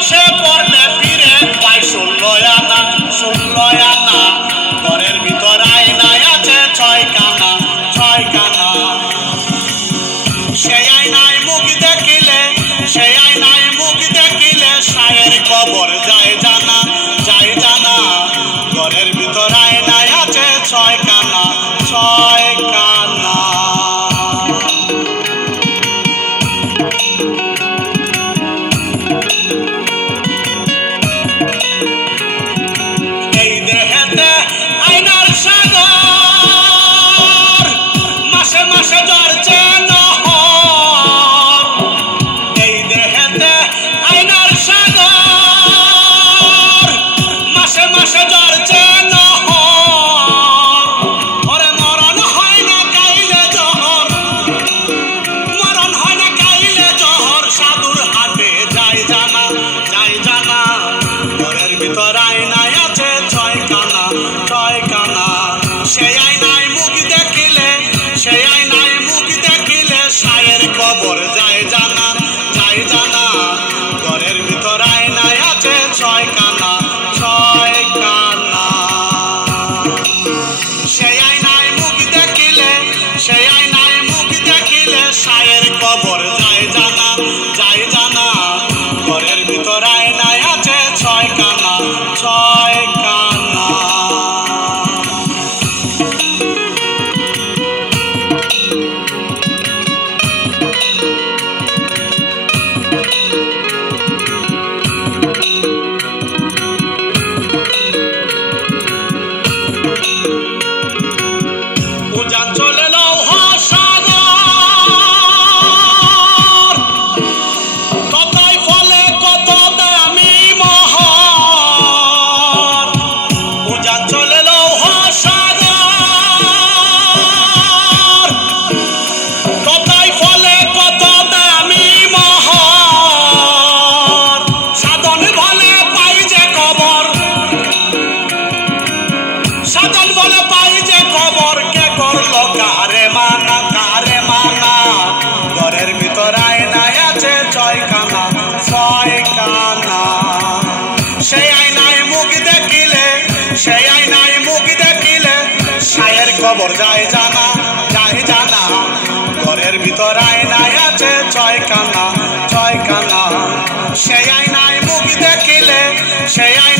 মাসে পড়লে ফিরে পাই 16 আনা 16 আনা। ঘরের ভিতর আয়নায় আছে 6 কানা 6 কানা। সেই আয়নায় মুখ দেখিলে সেই আয়নায় মুখ দেখিলে সায়ের কবর যায় জানা যায় জানা। ঘরের ভিতর আয়নায় আছে 6 কানা 6 কানা। এই দেহেতে আয়নার সাগর মাসে মাসে ঝরছে নহর। এই দেহেতে আয়নার সাগর মাসে মাসে ঝরছে নহর। ওরে মরণ হয় না কাইলে জহর মরণ হয় না কাইলে জহর। সাধুর হাতে যায় জানা যায় জানা। ঘরের ভিতর আয়নায় আছে 6 কানা 6 কানা। সেই আয়নায় মুখ দেখিলে সেই আয়নায় মুখ দেখিলে সায়ের কবর যায় জানা যায় জানা। ঘরের ভিতর আয়নায় আছে 6 কানা 6 কানা। সেই আয়নায় মুখ দেখিলে সেই আয়নায় মুখ দেখিলে সায়ের কবর যায় জানা যায় জানা। ঘরের ভিতর আয়নায় আছে 6 কানা 6 কানা। উজান চলে লৌহ সাগর কথায় ফলে কত দামি মোহর। উজান চলে লৌহ সাগর কথায় ফলে কত দামি মোহর। সাধন বলে পাই যে কবর সাধন বলে পাই যে কবর। কে করলো কারে মানা কারে মানা। ঘরের ভিতর আয়নায় আছে 6 কানা 6 কানা। সেই আয়নায় মুখ দেখিলে সেই আয়নায় মুখ দেখিলে সায়ের কবর যায় জানা যায় জানা। ঘরের ভিতর আয়নায় আছে 6 কানা 6 কানা। সেই আয়নায় মুখ দেখিলে সেই আয়নায়